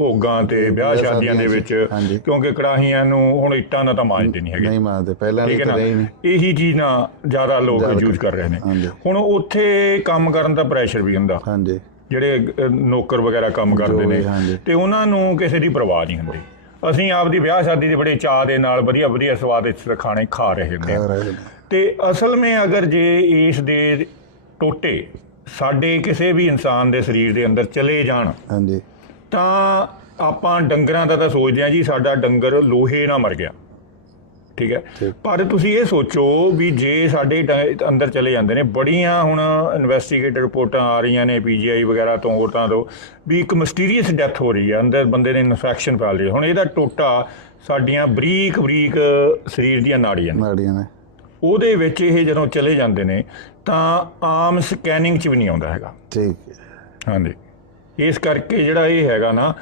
ਭੋਗਾਂ ਤੇ ਵਿਆਹ ਸ਼ਾਦੀਆਂ ਦੇ ਵਿੱਚ। ਕਿਉਂਕਿ ਕੜਾਹੀਆਂ ਨੂੰ ਹੁਣ ਇੱਟਾਂ ਨਾਲ ਤਾਂ ਮਾਂਜਦੇ ਨਹੀਂ ਹੈਗੇ। ਨਹੀਂ ਮੰਨਦੇ ਪਹਿਲਾਂ ਨਹੀਂ ਨਹੀਂ। ਇਹੀ ਚੀਜ਼ ਨਾ ਜ਼ਿਆਦਾ ਲੋਕ ਯੂਜ਼ ਕਰ ਰਹੇ ਨੇ। ਹੁਣ ਉੱਥੇ ਕੰਮ ਕਰਨ ਦਾ ਪ੍ਰੈਸ਼ਰ ਵੀ ਹੁੰਦਾ। ਹਾਂਜੀ। ਜਿਹੜੇ ਨੌਕਰ ਵਗੈਰਾ ਕੰਮ ਕਰਦੇ ਨੇ। ਤੇ ਉਹਨਾਂ ਨੂੰ ਕਿਸੇ ਦੀ ਪਰਵਾਹ ਨਹੀਂ ਹੁੰਦੀ। ਅਸੀਂ ਆਪਦੀ ਵਿਆਹ ਸ਼ਾਦੀ ਦੇ ਬੜੇ ਚਾਅ ਦੇ ਨਾਲ ਵਧੀਆ ਵਧੀਆ ਸਵਾਦਿਸ਼ਟ ਖਾਣੇ ਖਾ ਰਹੇ ਹੁੰਦੇ ਹਾਂ। ਤੇ ਅਸਲ ਵਿੱਚ ਅਗਰ ਜੇ ਇਸ ਦੇ ਟੋਟੇ ਸਾਡੇ ਕਿਸੇ ਵੀ ਇਨਸਾਨ ਦੇ ਸਰੀਰ ਦੇ ਅੰਦਰ ਚਲੇ ਜਾਣ ਹਾਂਜੀ। ਤਾਂ ਆਪਾਂ ਡੰਗਰਾਂ ਦਾ ਤਾਂ ਸੋਚਦੇ ਹਾਂ ਜੀ ਸਾਡਾ ਡੰਗਰ ਲੋਹੇ ਨਾਲ ਮਰ ਗਿਆ। ਠੀਕ ਹੈ। ਪਰ ਤੁਸੀਂ ਇਹ ਸੋਚੋ ਵੀ ਜੇ ਸਾਡੇ ਅੰਦਰ ਚਲੇ ਜਾਂਦੇ ਨੇ ਬੜੀਆਂ ਹੁਣ ਇਨਵੈਸਟੀਗੇਟਡ ਰਿਪੋਰਟਾਂ ਆ ਰਹੀਆਂ ਨੇ ਪੀਜੀਆਈ ਵਗੈਰਾ ਤੋਂ ਔਰਤਾਂ ਤੋਂ ਵੀ ਇੱਕ ਮਿਸਟੀਰੀਅਸ ਡੈਥ ਹੋ ਰਹੀ ਹੈ ਅੰਦਰ ਬੰਦੇ ਨੇ ਇਨਫੈਕਸ਼ਨ ਫੈਲ ਰਹੀ ਹੈ ਹੁਣ ਇਹਦਾ ਟੋਟਾ ਸਾਡੀਆਂ ਬਰੀਕ ਬਰੀਕ ਸਰੀਰ ਦੀਆਂ ਨਾੜੀਆਂ ਨੇ। ਨਾੜੀਆਂ ਨੇ। ਉਹਦੇ ਵਿੱਚ ਇਹ ਜਦੋਂ ਚਲੇ ਜਾਂਦੇ ਨੇ ਤਾਂ ਆਮ ਸਕੈਨਿੰਗ 'ਚ ਵੀ ਨਹੀਂ ਆਉਂਦਾ ਹੈਗਾ। ਠੀਕ ਹੈ। ਹਾਂਜੀ। ਇਸ ਕਰਕੇ ਜਿਹੜਾ ਇਹ ਹੈਗਾ ਨਾ